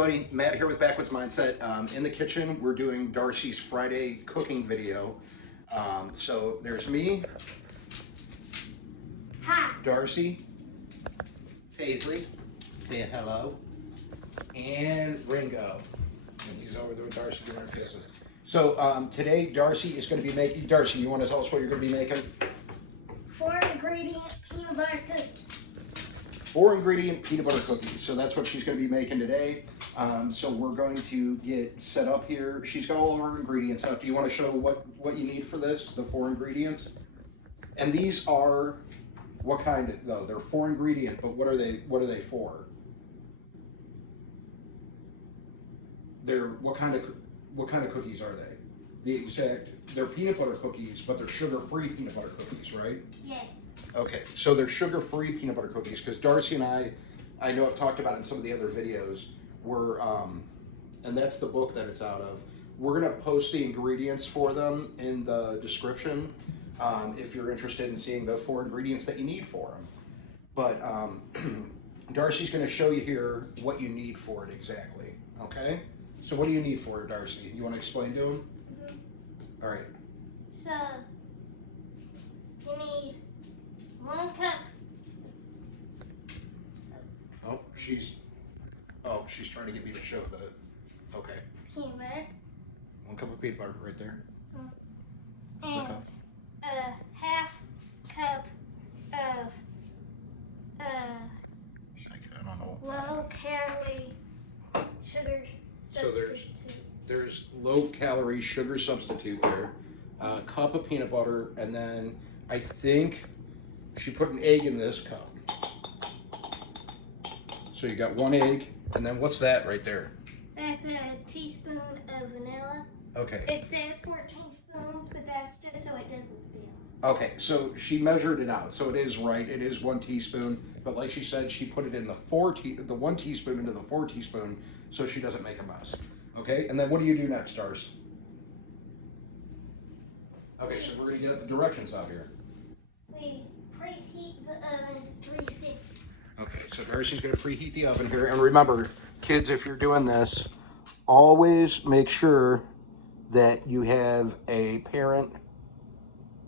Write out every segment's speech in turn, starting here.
everybody, Matt here with Backwoods Mindset. In the kitchen, we're doing Darcy's Friday cooking video. So there's me, Hi. Darcy, Paisley, saying hello, and Ringo. And he's over there with Darcy doing our kisses. So today, Darcy is going to be making, Darcy, you want to tell us what you're going to be making? 4-ingredient peanut butter cookies. 4-ingredient peanut butter cookies. So that's what she's going to be making today. So we're going to get set up here. She's got all of her ingredients out. Do you want to show what you need for this, the 4 ingredients? And these are, what kind of, though? They're 4-ingredient, but what are they for? They're, what kind of cookies are they? They're peanut butter cookies, but they're sugar-free peanut butter cookies, right? Yeah. Okay, so they're sugar-free peanut butter cookies, because Darcy and I know I've talked about it in some of the other videos, and that's the book that it's out of. We're gonna post the ingredients for them in the description, if you're interested in seeing the 4 ingredients that you need for them. But Darcy's gonna show you here what you need for it exactly, okay? So what do you need for it, Darcy? You wanna explain to him? Mm-hmm. All right. So, you need 1 cup. She's trying to get me to show the, okay. Peanut butter. 1 cup of peanut butter right there. And a half cup of I don't know. low calorie sugar substitute. So there's low calorie sugar substitute there, a cup of peanut butter, and then I think she put an egg in this cup. So you got 1 egg, and then what's that right there? That's a teaspoon of vanilla. Okay. It says 14 spoons, but that's just so it doesn't spill. Okay, so she measured it out, so it is right. It is 1 teaspoon, but like she said, she put it in the 1 teaspoon into the 4 teaspoon, so she doesn't make a mess. Okay, and then what do you do next, Darce? Okay, so we're gonna get at the directions out here. We preheat the oven to 350. Okay, so Darcy's gonna preheat the oven here, and remember, kids, if you're doing this, always make sure that you have a parent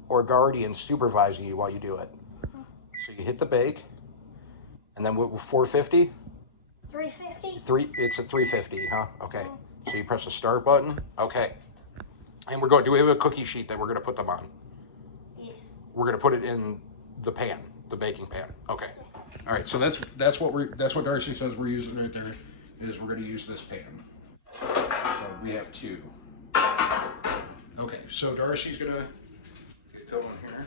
or guardian supervising you while you do it. So you hit the bake, and then what, 450? 350? It's a 350, huh? Okay. So you press the start button. Okay. And do we have a cookie sheet that we're gonna put them on? Yes. We're gonna put it in the pan, the baking pan. Okay. All right. So that's what Darcy says we're using right there. Is we're gonna use this pan. So we have 2. Okay. So Darcy's gonna get going here.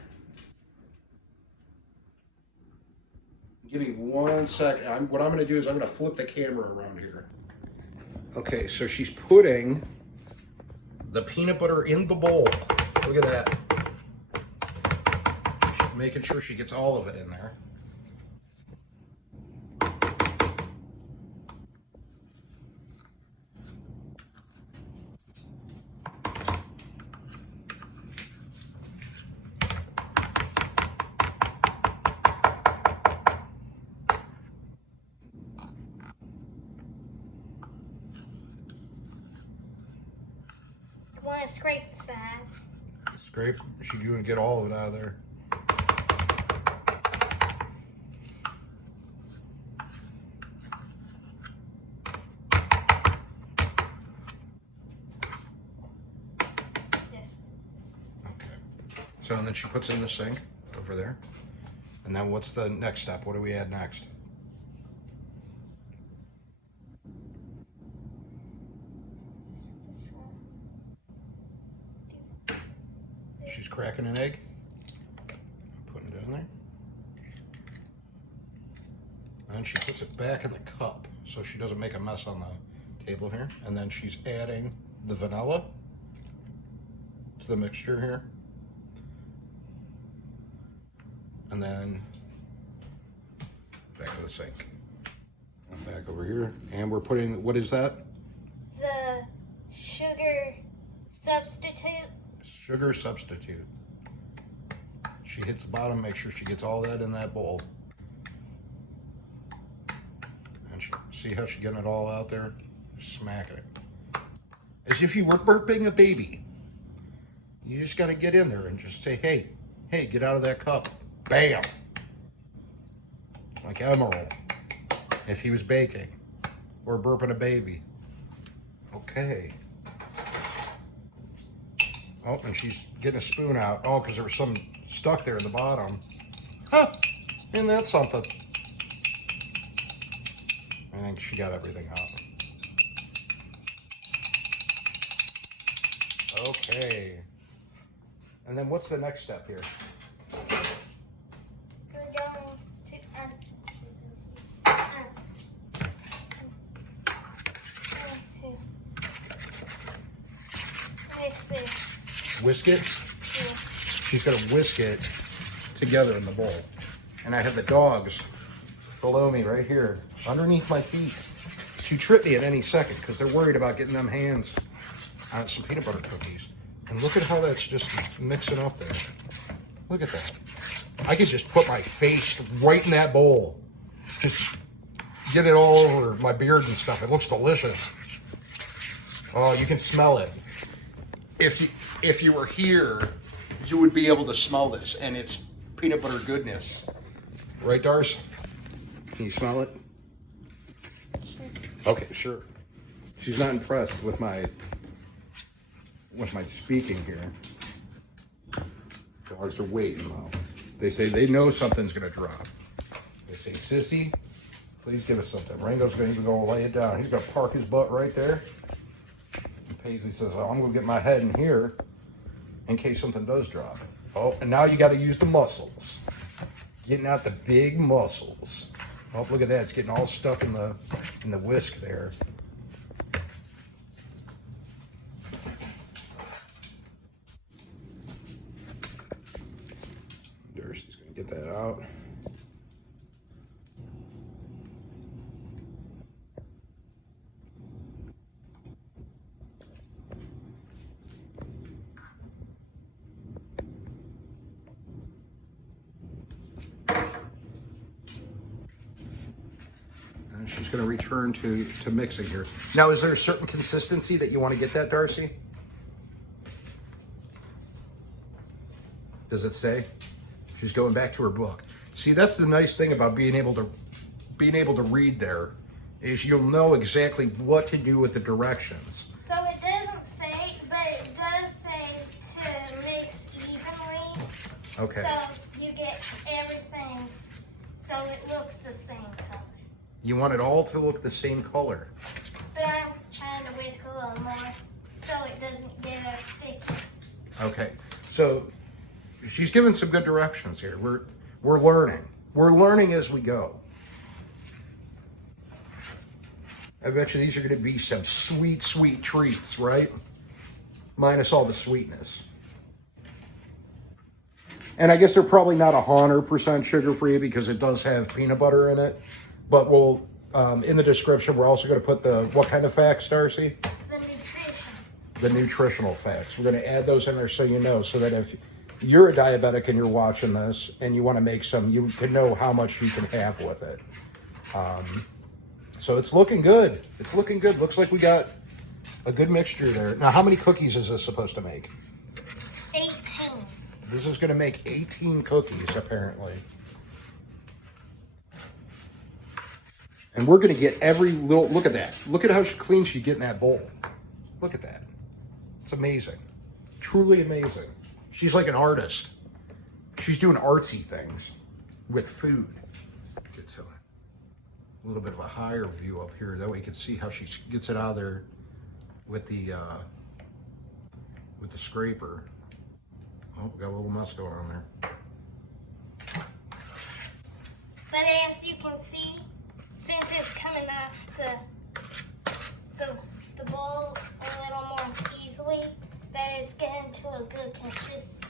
Give me 1 second. What I'm gonna do is I'm gonna flip the camera around here. Okay, so she's putting the peanut butter in the bowl. Look at that. She's making sure she gets all of it in there. You want to scrape the sides. Scrape. She's gonna get all of it out of there. This. Okay. So and then she puts it in the sink over there. And then what's the next step? What do we add next? She's cracking an egg, putting it in there, and she puts it back in the cup so she doesn't make a mess on the table here. And then she's adding the vanilla to the mixture here, and then back to the sink and back over here. And we're putting, what is that? The sugar substitute. Sugar substitute. She hits the bottom, make sure she gets all that in that bowl. And see how she's getting it all out there? Smacking it. As if you were burping a baby. You just got to get in there and just say, hey, get out of that cup. Bam. Like Emerald, if he was baking or burping a baby. Okay. Oh, and she's getting a spoon out. Oh, because there was some stuck there in the bottom. Huh. Isn't that something? I think she got everything out. Okay. And then what's the next step here? We're going to mix this. Whisk it? Yes. She's going to whisk it together in the bowl. And I have the dogs below me right here, underneath my feet, to trip me at any second because they're worried about getting them hands on some peanut butter cookies. And look at how that's just mixing up there. Look at that. I could just put my face right in that bowl. Just get it all over my beard and stuff. It looks delicious. Oh, you can smell it. If you were here, you would be able to smell this, and it's peanut butter goodness. Right, Darcy? Can you smell it? Sure. Okay, sure. She's not impressed with my speaking here. Dogs are waiting though. They say they know something's gonna drop. They say, Sissy, please give us something. Rango's gonna even go lay it down. He's gonna park his butt right there. And Paisley says, oh, I'm gonna get my head in here in case something does drop. Oh, and now you gotta use the muscles. Getting out the big muscles. Oh, look at that, it's getting all stuck in the whisk there. Darcy's gonna get that out. And she's gonna return to mixing here. Now, is there a certain consistency that you want to get that, Darcy? Does it say? She's going back to her book. See, that's the nice thing about being able to read there, is you'll know exactly what to do with the directions. So it doesn't say, but it does say to mix evenly. Okay. So you get everything so it looks the same color. You want it all to look the same color. But I'm trying to whisk a little more so it doesn't get as sticky. Okay. So she's given some good directions here. We're learning. We're learning as we go. I bet you these are going to be some sweet, sweet treats, right? Minus all the sweetness. And I guess they're probably not 100% sugar-free because it does have peanut butter in it. But we'll, in the description, we're also going to put what kind of facts, Darcy? The nutrition. The nutritional facts. We're going to add those in there so you know, so that if you're a diabetic and you're watching this and you want to make some, you can know how much you can have with it. So it's looking good. It's looking good. Looks like we got a good mixture there. Now, how many cookies is this supposed to make? 18. This is going to make 18 cookies, apparently. And we're going to get every little, look at that. Look at how clean she's getting that bowl. Look at that. It's amazing. Truly amazing. She's like an artist. She's doing artsy things with food. Get to it. A little bit of a higher view up here. That way you can see how she gets it out of there with the scraper. Oh, we got a little mess going on there. But as you can see, since it's coming off the bowl a little more easily, that it's getting to a good consistency.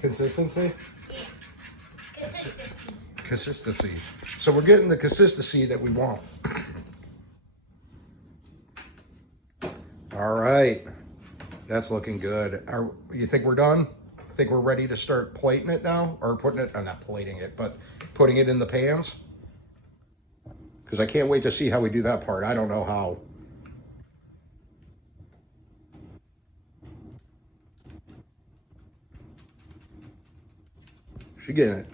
Consistency? Yeah. Consistency. Consistency. So we're getting the consistency that we want. All right. That's looking good. You think we're done? Think we're ready to start plating it now? Or putting it, not plating it, but putting it in the pans? Because I can't wait to see how we do that part. I don't know how She getting it.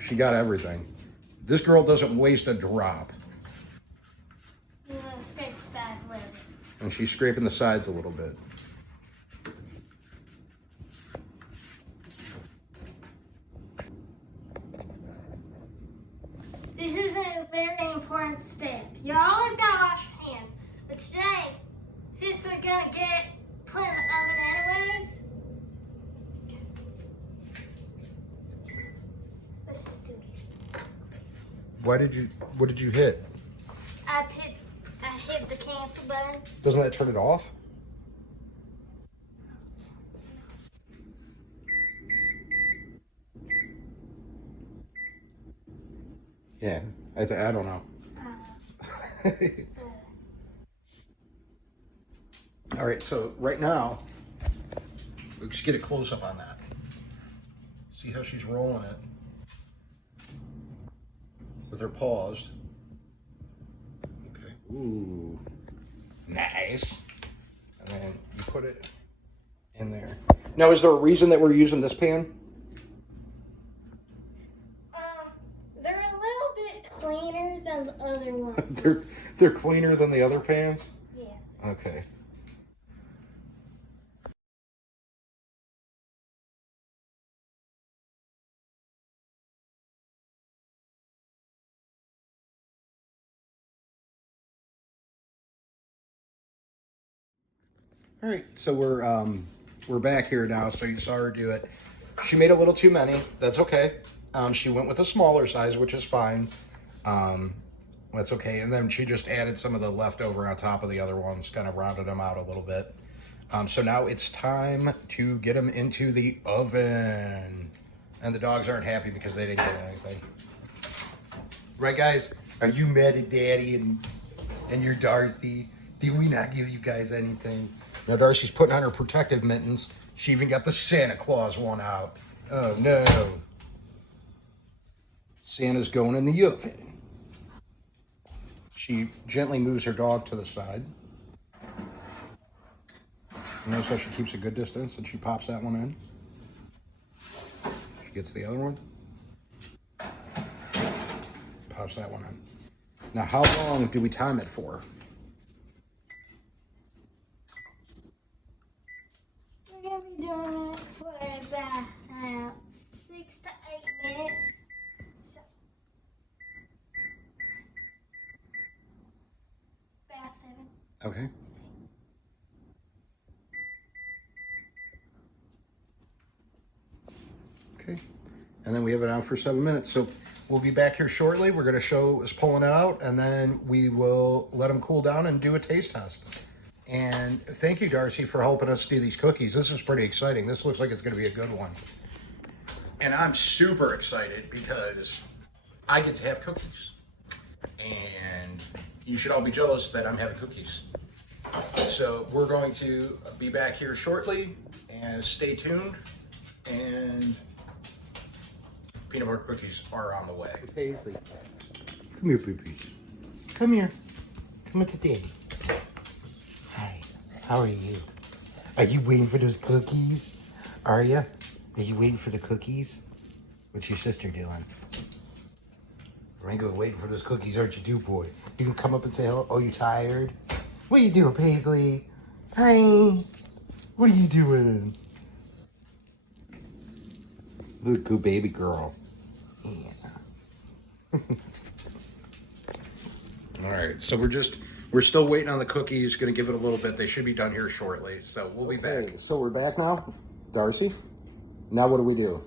She got everything. This girl doesn't waste a drop. You want to scrape the sides a little bit. And she's scraping the sides a little bit. This is a very important step. You always gotta wash your hands. But today, since they're gonna get put in the oven anyways, let's just do this. What did you hit? I hit the cancel button. Doesn't that turn it off? Yeah, I don't know. All right, so right now, we'll just get a close up on that. See how she's rolling it with her paws. Okay. Ooh, nice. And then you put it in there. Now, is there a reason that we're using this pan? They're a little bit cleaner than the other ones. they're cleaner than the other pans? Yes. Okay. All right, so we're back here now. So you saw her do it. She made a little too many. That's okay. She went with a smaller size, which is fine. That's okay. And then she just added some of the leftover on top of the other ones, kind of rounded them out a little bit. So now it's time to get them into the oven. And the dogs aren't happy because they didn't get anything. Right, guys? Are you mad at Daddy and your Darcy? Did we not give you guys anything? Now Darcy's putting on her protective mittens. She even got the Santa Claus one out. Oh no. Santa's going in the oven. She gently moves her dog to the side. Notice how she keeps a good distance and she pops that one in. She gets the other one. Pops that one in. Now how long do we time it for? We're going to be doing it for about 6 to 8 minutes. So, about 7. Okay. Okay. And then we have it on for 7 minutes. So we'll be back here shortly. We're going to show us pulling it out, and then we will let them cool down and do a taste test. And thank you, Darcy, for helping us do these cookies. This is pretty exciting. This looks like it's going to be a good one. And I'm super excited because I get to have cookies. And you should all be jealous that I'm having cookies. So we're going to be back here shortly, and stay tuned. And peanut butter cookies are on the way. Paisley, come here, poopies. Come here. Come with the daddy. Hi. How are you? Are you waiting for those cookies? Are you? Are you waiting for the cookies? What's your sister doing? Ringo, waiting for those cookies, aren't you, do boy? You can come up and say hello. Oh, you tired? What are you doing, Paisley? Hi. What are you doing? Look, good baby girl. Yeah. All right, so we're still waiting on the cookies. Gonna give it a little bit. They should be done here shortly. So we'll be back. So we're back now, Darcy. Now what do we do?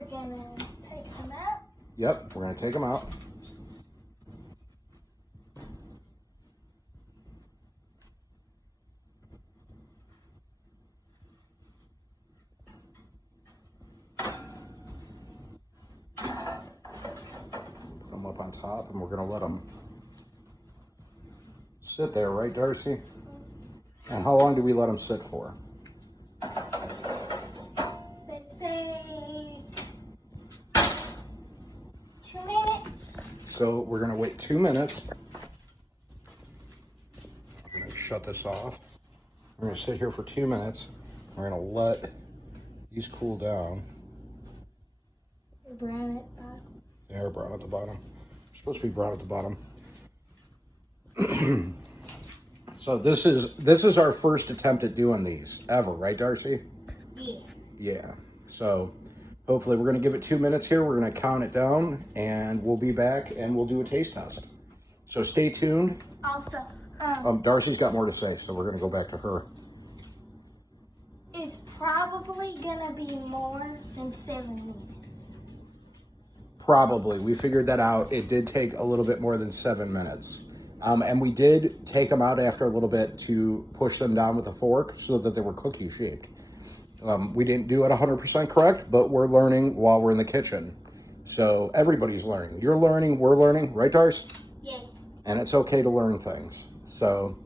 We're going to take them out. Yep, we're gonna take them out. Put them up on top, and we're gonna let them sit there, right, Darcy? And how long do we let them sit for? They say 2 minutes. So we're gonna wait 2 minutes. I'm gonna shut this off. We're gonna sit here for 2 minutes. We're gonna let these cool down. brown at the bottom. They are brown at the bottom. They're supposed to be brown at the bottom. So this is our first attempt at doing these ever, right, Darcy? Yeah. Yeah. So hopefully we're going to give it 2 minutes here. We're going to count it down, and we'll be back, and we'll do a taste test. So stay tuned. Also, Darcy's got more to say, so we're going to go back to her. it's probably gonna be more than 7 minutes. Probably. We figured that out. It did take a little bit more than 7 minutes. And we did take them out after a little bit to push them down with a fork so that they were cookie shaped. We didn't do it 100% correct, but we're learning while we're in the kitchen. So everybody's learning. You're learning, we're learning, right, Darce? Yeah. And it's okay to learn things. So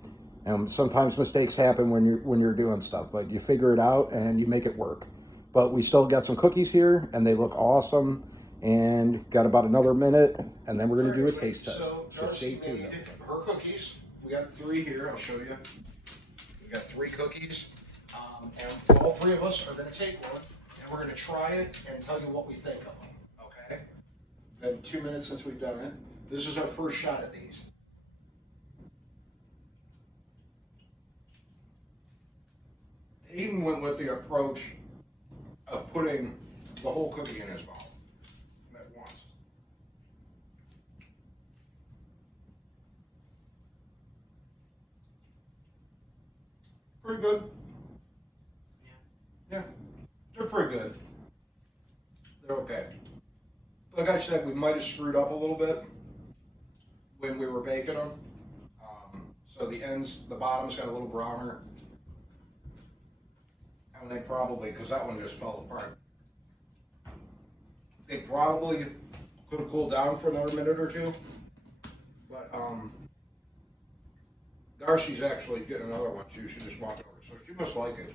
sometimes mistakes happen when you're doing stuff, but you figure it out and you make it work. But we still got some cookies here, and they look awesome. And got about another minute, and then we're going to do a taste test. So Darcy made her cookies. We got 3 here. I'll show you. We got 3 cookies, and all 3 of us are going to take one, and we're going to try it and tell you what we think of them. Okay? Been 2 minutes since we've done it. This is our first shot at these. Aiden went with the approach of putting the whole cookie in his mouth at once. Pretty good. Yeah, they're pretty good. They're okay. Like I said, we might have screwed up a little bit when we were baking them. So the ends, the bottoms got a little browner. And they probably, because that one just fell apart. They probably could have cooled down for another minute or 2. But Darcy's actually getting another one too. She just walked over, so she must like it.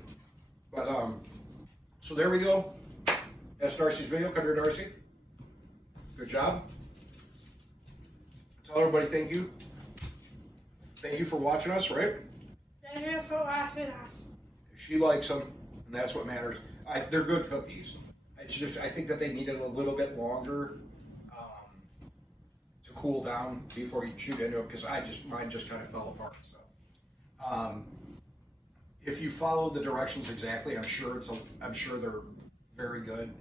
But so there we go. That's Darcy's video. Come here, Darcy. Good job. Tell everybody thank you. Thank you for watching us, right? Thank you for watching us. She likes them, and that's what matters. They're good cookies. It's just, I think that they needed a little bit longer to cool down before you shoot into it, because mine just kind of fell apart. So, if you follow the directions exactly, I'm sure they're very good.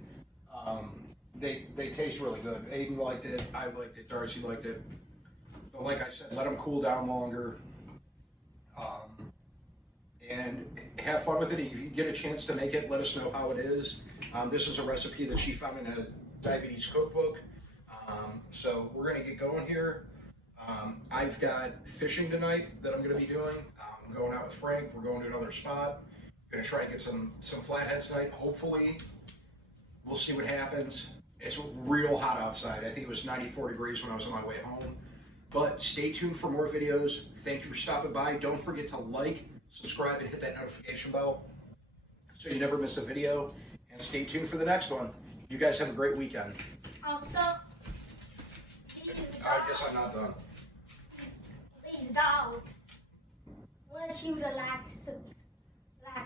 They taste really good. Aiden liked it. I liked it. Darcy liked it. But like I said, let them cool down longer. And have fun with it. If you get a chance to make it, let us know how it is. This is a recipe that she found in a diabetes cookbook. So we're gonna get going here. I've got fishing tonight that I'm gonna be doing. I'm going out with Frank. We're going to another spot. I'm gonna try to get some flatheads tonight. Hopefully, we'll see what happens. It's real hot outside. I think it was 94 degrees when I was on my way home. But stay tuned for more videos. Thank you for stopping by. Don't forget to like, subscribe, and hit that notification bell so you never miss a video. And stay tuned for the next one. You guys have a great weekend. Also, these dogs. I guess I'm not done. These dogs want you to like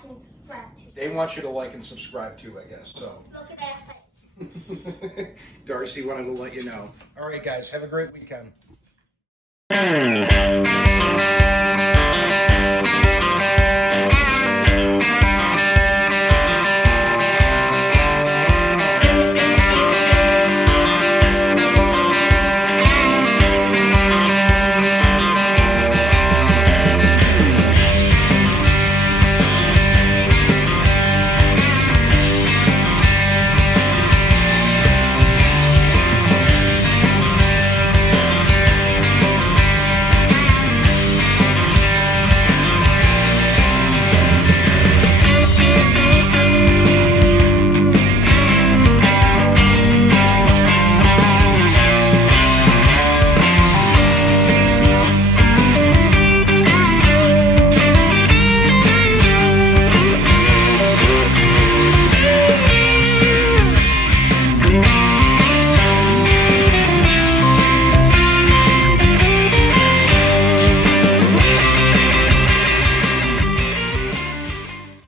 and subscribe to. They want you to like and subscribe too, I guess. So Look at that face. Darcy wanted to let you know. All right, guys, have a great weekend.